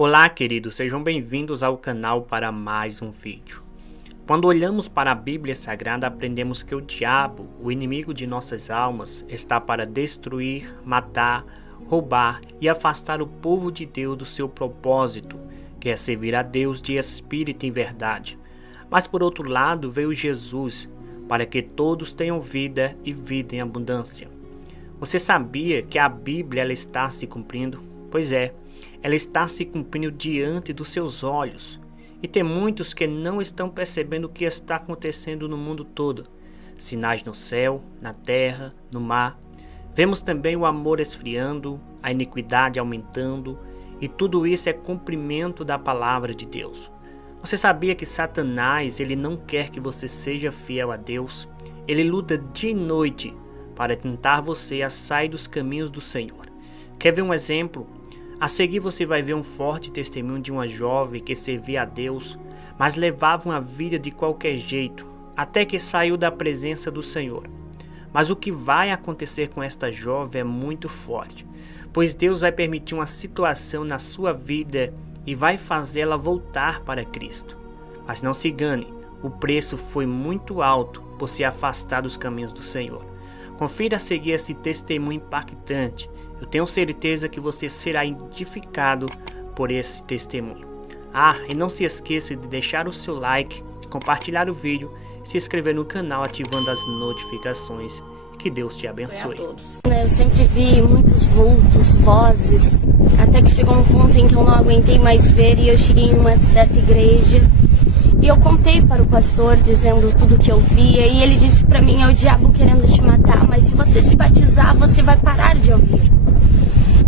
Olá, queridos, sejam bem-vindos ao canal para mais um vídeo. Quando olhamos para a Bíblia Sagrada, aprendemos que o diabo, o inimigo de nossas almas, está para destruir, matar, roubar e afastar o povo de Deus do seu propósito, que é servir a Deus de espírito e verdade. Mas por outro lado, veio Jesus para que todos tenham vida e vida em abundância. Você sabia que a Bíblia ela está se cumprindo? Pois é. Ela está se cumprindo diante dos seus olhos. E tem muitos que não estão percebendo o que está acontecendo no mundo todo. Sinais no céu, na terra, no mar. Vemos também o amor esfriando, a iniquidade aumentando. E tudo isso é cumprimento da palavra de Deus. Você sabia que Satanás ele não quer que você seja fiel a Deus? Ele luta dia e noite para tentar você a sair dos caminhos do Senhor. Quer ver um exemplo? A seguir você vai ver um forte testemunho de uma jovem que servia a Deus, mas levava uma vida de qualquer jeito, até que saiu da presença do Senhor. Mas o que vai acontecer com esta jovem é muito forte, pois Deus vai permitir uma situação na sua vida e vai fazê-la voltar para Cristo. Mas não se engane, o preço foi muito alto por se afastar dos caminhos do Senhor. Confira a seguir esse testemunho impactante. Eu tenho certeza que você será edificado por esse testemunho. E não se esqueça de deixar o seu like, de compartilhar o vídeo, se inscrever no canal ativando as notificações. Que Deus te abençoe. Eu sempre vi muitos vultos, vozes, até que chegou um ponto em que eu não aguentei mais ver e eu cheguei em uma certa igreja. E eu contei para o pastor dizendo tudo o que eu via e ele disse para mim: é o diabo querendo te matar, mas se você se batizar, você vai parar de ouvir.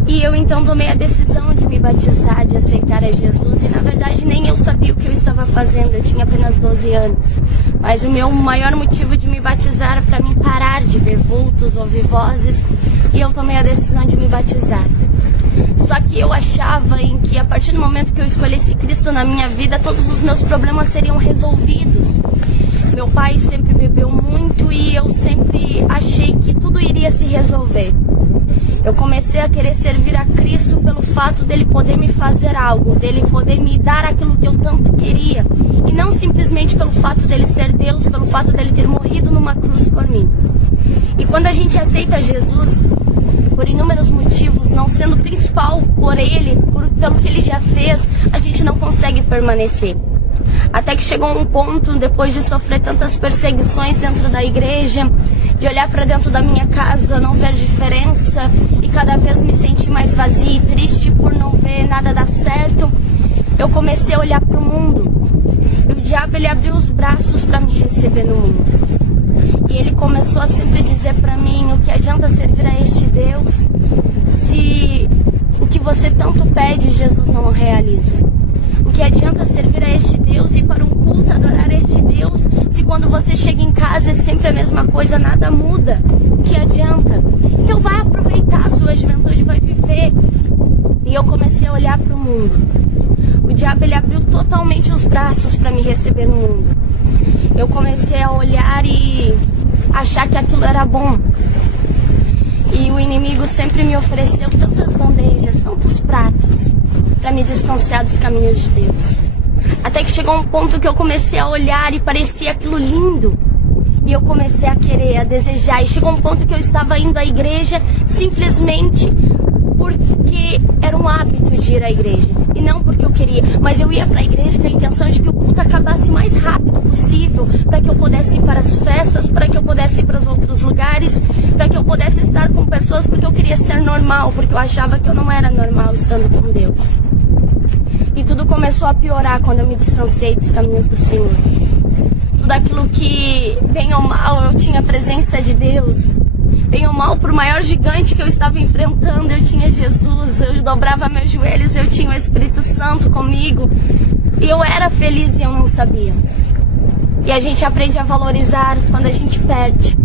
E eu então tomei a decisão de me batizar, de aceitar a Jesus. E na verdade nem eu sabia o que eu estava fazendo, eu tinha apenas 12 anos. Mas o meu maior motivo de me batizar era para mim parar de ver vultos, ouvir vozes. E eu tomei a decisão de me batizar. Só que eu achava em que a partir do momento que eu escolhesse Cristo na minha vida, todos os meus problemas seriam resolvidos. Meu pai sempre bebeu muito e eu sempre achei que tudo iria se resolver. Eu comecei a querer servir a Cristo pelo fato dele poder me fazer algo, dele poder me dar aquilo que eu tanto queria. E não simplesmente pelo fato dele ser Deus, pelo fato dele ter morrido numa cruz por mim. E quando a gente aceita Jesus, por inúmeros motivos, não sendo principal por ele, pelo que ele já fez, a gente não consegue permanecer. Até que chegou um ponto, depois de sofrer tantas perseguições dentro da igreja, de olhar para dentro da minha casa, não ver diferença e cada vez me sentir mais vazia e triste por não ver nada dar certo, eu comecei a olhar para o mundo. E o diabo ele abriu os braços para me receber no mundo. E ele começou a sempre dizer para mim: o que adianta servir a este Deus se o que você tanto pede Jesus não realiza? O que adianta servir a este Deus e ir para um culto, adorar este Deus, se quando você chega em casa é sempre a mesma coisa, nada muda? O que adianta? Então vai aproveitar a sua juventude, vai viver. E eu comecei a olhar para o mundo. O diabo ele abriu totalmente os braços para me receber no mundo. Eu comecei a olhar e achar que aquilo era bom. E o inimigo sempre me ofereceu tantas bandejas, tantos pratos, para me distanciar dos caminhos de Deus. Até que chegou um ponto que eu comecei a olhar e parecia aquilo lindo. E eu comecei a querer, a desejar. E chegou um ponto que eu estava indo à igreja simplesmente porque era um hábito de ir à igreja. E não porque eu queria. Mas eu ia para a igreja com a intenção de que o culto acabasse o mais rápido possível, para que eu pudesse ir para as festas, para que eu pudesse ir para os outros lugares, para que eu pudesse estar com pessoas, porque eu queria ser normal, porque eu achava que eu não era normal estando com Deus. E tudo começou a piorar quando eu me distanciei dos caminhos do Senhor. Tudo aquilo que, bem ou mal, eu tinha a presença de Deus. Bem ou mal, por maior gigante que eu estava enfrentando, eu tinha Jesus, eu dobrava meus joelhos, eu tinha o Espírito Santo comigo. E eu era feliz e eu não sabia. E a gente aprende a valorizar quando a gente perde.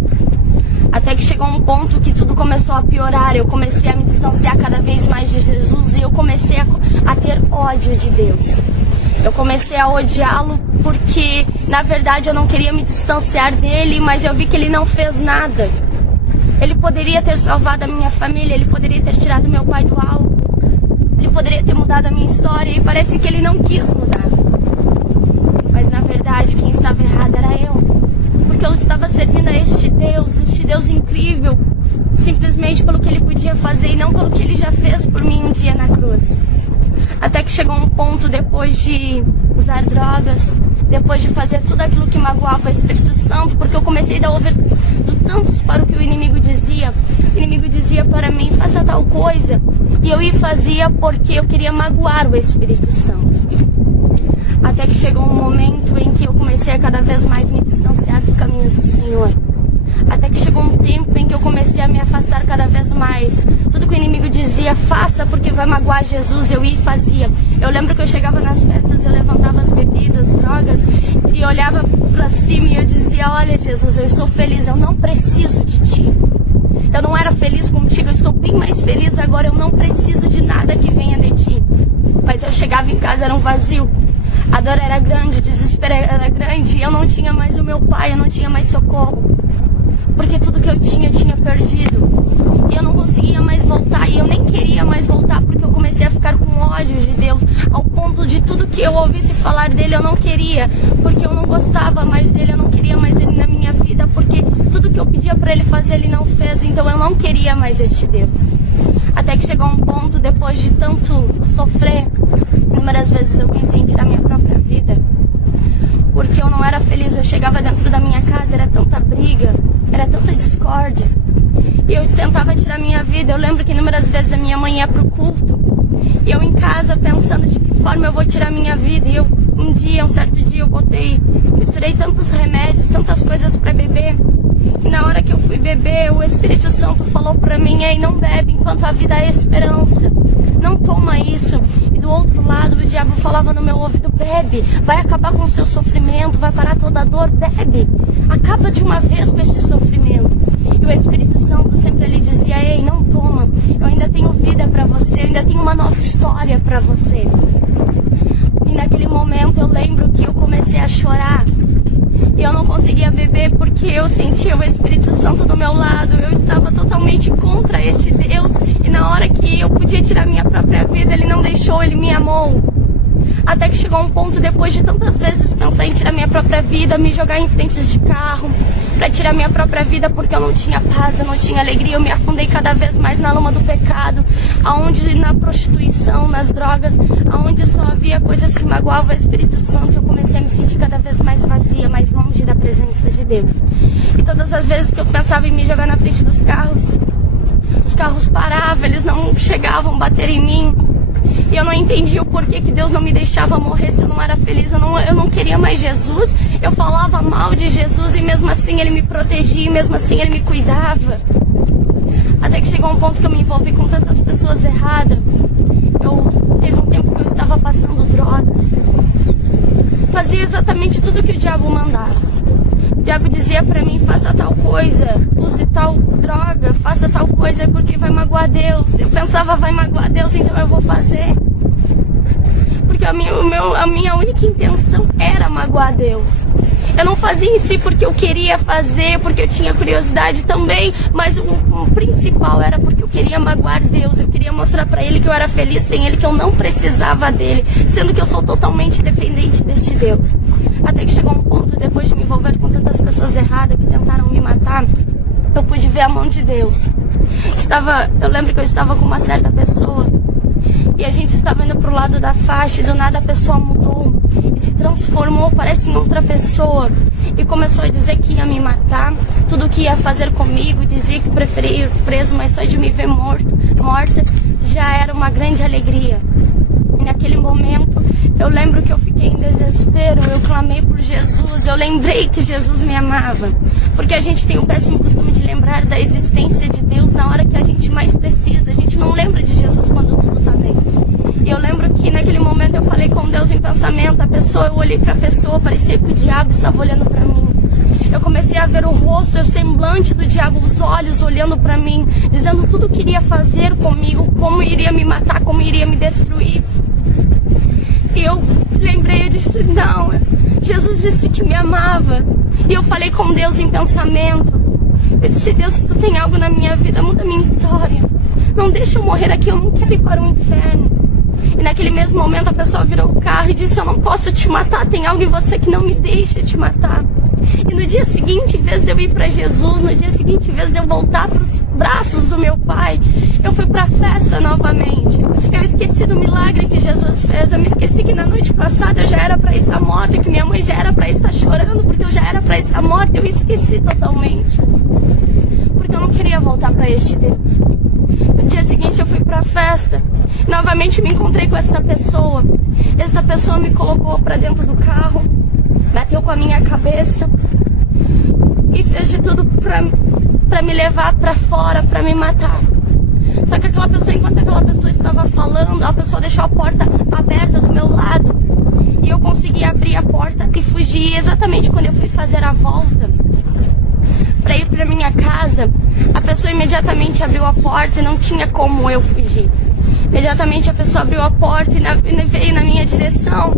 Até que chegou um ponto que tudo começou a piorar. Eu comecei a me distanciar cada vez mais de Jesus e eu comecei a ter ódio de Deus. Eu comecei a odiá-lo porque, na verdade, eu não queria me distanciar dele, mas eu vi que ele não fez nada. Ele poderia ter salvado a minha família, ele poderia ter tirado meu pai do alvo, ele poderia ter mudado a minha história. E ele não quis mudar. Mas na verdade quem estava errado era eu. Porque eu estava servindo a este Deus incrível, simplesmente pelo que ele podia fazer e não pelo que ele já fez por mim um dia na cruz. Até que chegou um ponto, depois de usar drogas, depois de fazer tudo aquilo que magoava o Espírito Santo, porque eu comecei a dar ouvidos tantos para o que o inimigo dizia. O inimigo dizia para mim, faça tal coisa, e eu ia e fazia porque eu queria magoar o Espírito Santo. Até que chegou um momento em que eu comecei a cada vez mais me distanciar do caminho do Senhor. Até que chegou um tempo em que eu comecei a me afastar cada vez mais. Tudo que o inimigo dizia, faça porque vai magoar Jesus, eu ia e fazia. Eu lembro que eu chegava nas festas, eu levantava as bebidas, drogas, e eu olhava pra cima e eu dizia, olha Jesus, eu estou feliz, eu não preciso de ti. Eu não era feliz contigo, eu estou bem mais feliz agora, eu não preciso de nada que venha de ti. Mas eu chegava em casa, era um vazio. A dor era grande, o desespero era grande, e eu não tinha mais o meu pai, eu não tinha mais socorro. Porque tudo que eu tinha perdido. E eu não conseguia mais voltar, e eu nem queria mais voltar, porque eu comecei a ficar com ódio de Deus, ao ponto de tudo que eu ouvisse falar dele eu não queria, porque eu não gostava mais dele, eu não queria mais ele na minha vida, porque tudo que eu pedia para ele fazer ele não fez, então eu não queria mais este Deus. Até que chegou um ponto, depois de tanto sofrer, inúmeras vezes eu pensei em tirar minha própria vida, porque eu não era feliz. Eu chegava dentro da minha casa, era tanta briga, era tanta discórdia, e eu tentava tirar minha vida. Eu lembro que inúmeras vezes a minha mãe ia pro culto, e eu em casa pensando de que forma eu vou tirar minha vida. E um certo dia eu misturei tantos remédios, tantas coisas para beber, e na hora que eu fui beber, o Espírito Santo falou pra mim, ei, não bebe enquanto a vida há esperança, não toma isso. E do outro lado o diabo falava no meu ouvido, bebe, vai acabar com o seu sofrimento, vai parar toda a dor, bebe, acaba de uma vez com esse sofrimento. E o Espírito Santo sempre lhe dizia, ei, não toma, eu ainda tenho vida pra você, eu ainda tenho uma nova história pra você. E naquele momento eu lembro que eu comecei a chorar, e eu não conseguia beber porque eu sentia o Espírito Santo do meu lado. Eu estava totalmente contra este Deus, e na hora que eu podia tirar minha própria vida, ele não deixou, ele me amou. Até que chegou um ponto, depois de tantas vezes pensar em tirar minha própria vida, me jogar em frentes de carro para tirar minha própria vida, porque eu não tinha paz, eu não tinha alegria, eu me afundei cada vez mais na lama do pecado, aonde na prostituição, nas drogas, aonde só havia coisas que magoavam o Espírito Santo. Eu comecei a me sentir cada vez mais vazia, mais longe da presença de Deus. E todas as vezes que eu pensava em me jogar na frente dos carros, os carros paravam, eles não chegavam a bater em mim. E eu não entendia o porquê que Deus não me deixava morrer se eu não era feliz. Eu não queria mais Jesus. Eu falava mal de Jesus e mesmo assim Ele me protegia, e mesmo assim Ele me cuidava. Até que chegou um ponto que eu me envolvi com tantas pessoas erradas. Teve um tempo que eu estava passando drogas. Fazia exatamente tudo que o diabo mandava. O diabo dizia pra mim, faça tal coisa, use tal droga, faça tal coisa porque vai magoar Deus. Eu pensava, vai magoar Deus, então eu vou fazer. Porque a minha única intenção era magoar Deus. Eu não fazia em si porque eu queria fazer, porque eu tinha curiosidade também, mas o principal era porque eu queria magoar Deus. Eu queria mostrar pra Ele que eu era feliz sem Ele, que eu não precisava dEle, sendo que eu sou totalmente dependente deste Deus. Até que chegou um ponto, depois de me envolver com tantas pessoas erradas que tentaram me matar, eu pude ver a mão de Deus. Eu lembro que eu estava com uma certa pessoa, e a gente estava indo pro lado da faixa, e do nada a pessoa mudou e se transformou, parece em outra pessoa, e começou a dizer que ia me matar, tudo que ia fazer comigo, dizia que preferia ir preso, mas só de me ver morta já era uma grande alegria. E naquele momento eu lembro que eu fiquei em desespero, eu clamei por Jesus, eu lembrei que Jesus me amava, porque a gente tem o péssimo costume de lembrar da existência de Deus na hora que a gente mais precisa. A gente não lembra de Jesus quando tudo tá bem. E eu lembro que naquele momento eu falei com Deus em pensamento, eu olhei pra pessoa, parecia que o diabo estava olhando pra mim. Eu comecei a ver o rosto, o semblante do diabo, os olhos olhando pra mim, dizendo tudo o que iria fazer comigo, como iria me matar, como iria me destruir. E eu lembrei, eu disse, não, Jesus disse que me amava. E eu falei com Deus em pensamento. Eu disse, Deus, se tu tem algo na minha vida, muda a minha história. Não deixa eu morrer aqui, eu não quero ir para o inferno. E naquele mesmo momento a pessoa virou o carro e disse: eu não posso te matar, tem algo em você que não me deixa te matar. E no dia seguinte, em vez de eu ir para Jesus, no dia seguinte, em vez de eu voltar para os braços do meu pai, eu fui para a festa novamente. Eu esqueci do milagre que Jesus fez, eu me esqueci que na noite passada eu já era para estar morta, que minha mãe já era para estar chorando, porque eu já era para estar morta. Eu esqueci totalmente, porque eu não queria voltar para este Deus. No dia seguinte eu fui para a festa, novamente me encontrei com esta pessoa. Esta pessoa me colocou para dentro do carro, bateu com a minha cabeça e fez de tudo para me levar para fora, para me matar. Só que aquela pessoa, enquanto aquela pessoa estava falando, a pessoa deixou a porta aberta do meu lado e eu consegui abrir a porta e fugir. E exatamente quando eu fui fazer a volta para ir para minha casa, a pessoa imediatamente abriu a porta e não tinha como eu fugir. Imediatamente a pessoa abriu a porta e veio na minha direção.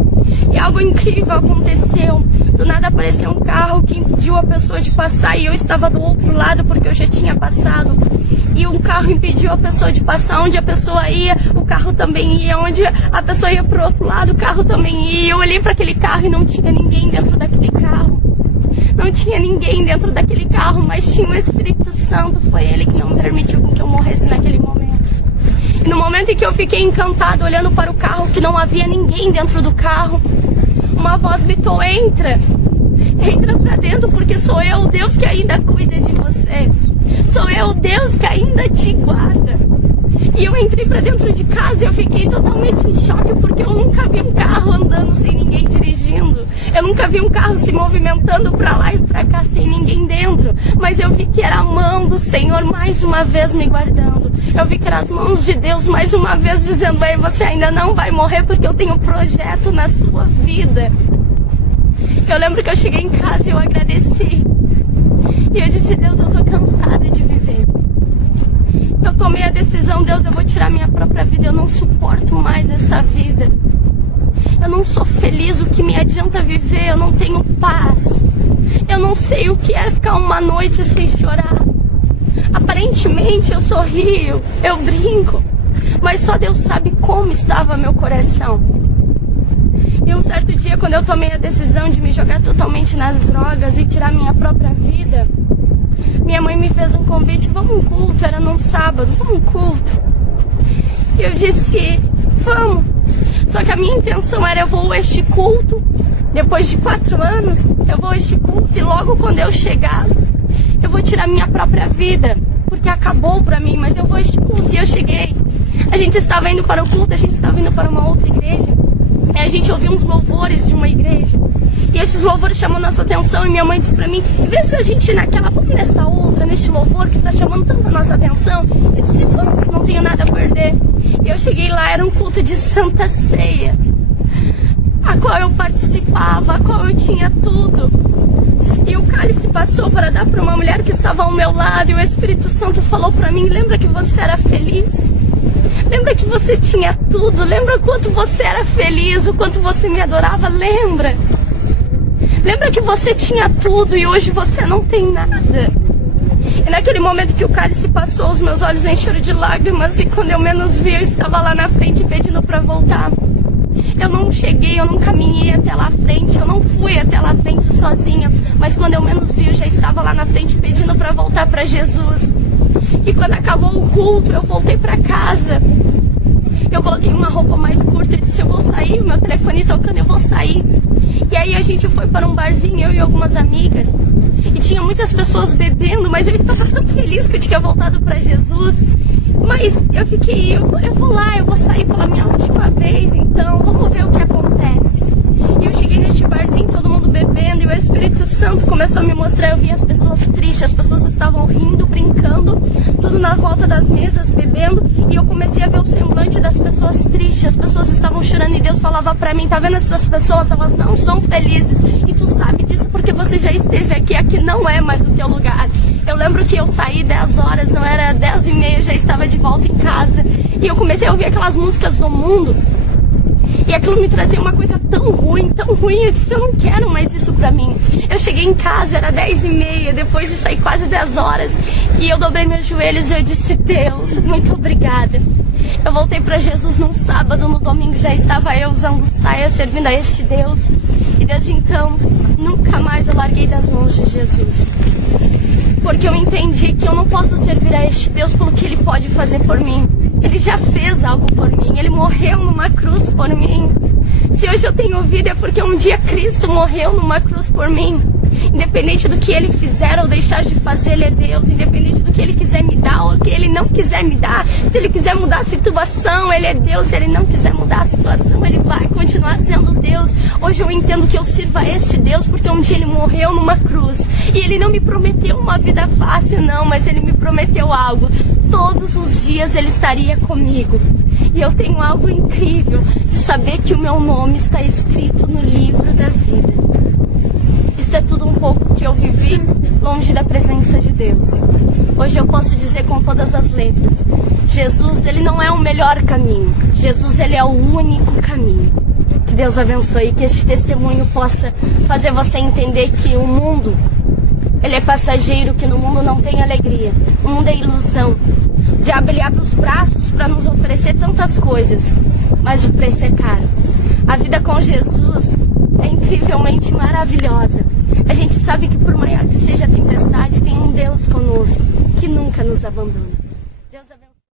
E algo incrível aconteceu. Do nada apareceu um carro que impediu a pessoa de passar e eu estava do outro lado porque eu já tinha passado. E um carro impediu a pessoa de passar. Onde a pessoa ia, o carro também ia. Onde a pessoa ia pro outro lado, o carro também ia. Eu olhei para aquele carro e não tinha ninguém dentro daquele carro. Não tinha ninguém dentro daquele carro, mas tinha o Espírito Santo. Foi ele que não permitiu que eu morresse naquele momento. E no momento em que eu fiquei encantado olhando para o carro, que não havia ninguém dentro do carro, uma voz gritou: entra pra dentro, porque sou eu o Deus que ainda cuida de você, sou eu o Deus que ainda te guarda. E eu entrei pra dentro de casa e eu fiquei totalmente em choque, porque eu nunca vi um carro andando sem ninguém dirigindo. Eu nunca vi um carro se movimentando pra lá e pra cá sem ninguém dentro. Mas eu vi que era a mão do Senhor mais uma vez me guardando. Eu vi que eram as mãos de Deus mais uma vez dizendo: ei, você ainda não vai morrer porque eu tenho um projeto na sua vida. Eu lembro que eu cheguei em casa e eu agradeci. E eu disse: Deus, eu tô cansada de viver. Eu tomei a decisão: Deus, eu vou tirar minha própria vida. Eu não suporto mais esta vida. Eu não sou feliz. O que me adianta viver? Eu não tenho paz. Eu não sei o que é ficar uma noite sem chorar. Aparentemente eu sorrio, eu brinco, mas só Deus sabe como estava meu coração. E um certo dia, quando eu tomei a decisão de me jogar totalmente nas drogas e tirar minha própria vida, minha mãe me fez um convite: vamos um culto, era num sábado, vamos um culto. E eu disse: vamos. Só que a minha intenção era: eu vou a este culto, depois de 4 anos, eu vou a este culto e logo quando eu chegar, eu vou tirar minha própria vida, porque acabou pra mim, mas eu vou a este culto. E eu cheguei, a gente estava indo para o culto, a gente estava indo para uma outra igreja, e a gente ouviu uns louvores de uma igreja, e esses louvores chamam nossa atenção, e minha mãe disse pra mim: em vez de a gente ir naquela, vamos nessa outra, neste louvor que está chamando tanto a nossa atenção. Eu disse: vamos, não tenho nada a perder. E eu cheguei lá, era um culto de Santa Ceia, a qual eu participava, a qual eu tinha tudo. E o cálice passou para dar para uma mulher que estava ao meu lado, e o Espírito Santo falou para mim: lembra que você era feliz? Lembra que você tinha tudo? Lembra quanto você era feliz, o quanto você me adorava? Lembra? Lembra que você tinha tudo e hoje você não tem nada? E naquele momento que o cálice passou, os meus olhos encheram de lágrimas, e quando eu menos vi, eu estava lá na frente pedindo para voltar. Eu não cheguei, eu não caminhei até lá à frente, eu não fui até lá à frente sozinha, mas quando eu menos vi, eu já estava lá na frente pedindo para voltar para Jesus. E quando acabou o culto, eu voltei para casa. Eu coloquei uma roupa mais curta e disse: eu vou sair, o meu telefone tocando, eu vou sair. E aí a gente foi para um barzinho, eu e algumas amigas, e tinha muitas pessoas bebendo, mas eu estava tão feliz que eu tinha voltado para Jesus. Mas eu fiquei: eu vou lá, eu vou sair pela minha última vez, então vamos ver o que acontece. E eu cheguei neste barzinho, todo mundo bebendo, e o Espírito Santo começou a me mostrar. Eu vi as pessoas tristes, as pessoas estavam rindo, brincando, tudo na volta das mesas, bebendo, e eu comecei a ver o semblante das pessoas tristes, as pessoas estavam chorando, e Deus falava pra mim: tá vendo essas pessoas? Elas não são felizes, e tu sabe disso porque você já esteve aqui, aqui não é mais o teu lugar. Eu lembro que eu saí 10 horas, não era 10h30, eu já estava de volta em casa, e eu comecei a ouvir aquelas músicas do mundo. E aquilo me trazia uma coisa tão ruim, eu disse, eu não quero mais isso pra mim. Eu cheguei em casa, era 10h30, depois de sair quase 10 horas, e eu dobrei meus joelhos e eu disse, Deus, muito obrigada. Eu voltei pra Jesus num sábado, no domingo já estava eu usando saia, servindo a este Deus. E desde então, nunca mais eu larguei das mãos de Jesus. Porque eu entendi que eu não posso servir a este Deus pelo que Ele pode fazer por mim. Ele já fez algo por mim, Ele morreu numa cruz por mim. Se hoje eu tenho vida é porque um dia Cristo morreu numa cruz por mim. Independente do que Ele fizer ou deixar de fazer, Ele é Deus. Independente do que Ele quiser me dar ou que Ele não quiser me dar. Se Ele quiser mudar a situação, Ele é Deus. Se Ele não quiser mudar a situação, Ele vai continuar sendo Deus. Hoje eu entendo que eu sirvo a este Deus porque um dia Ele morreu numa cruz. E Ele não me prometeu uma vida fácil, não, mas Ele me prometeu algo. Todos os dias Ele estaria comigo. E eu tenho algo incrível de saber que o meu nome está escrito no livro da vida. Isso é tudo um pouco que eu vivi longe da presença de Deus. Hoje eu posso dizer com todas as letras, Jesus, Ele não é o melhor caminho. Jesus, Ele é o único caminho. Que Deus abençoe, que este testemunho possa fazer você entender que o mundo, ele é passageiro, que no mundo não tem alegria. O mundo é ilusão. O diabo, ele abre os braços para nos oferecer tantas coisas, mas o preço é caro. A vida com Jesus é incrivelmente maravilhosa. A gente sabe que por maior que seja a tempestade, tem um Deus conosco, que nunca nos abandona.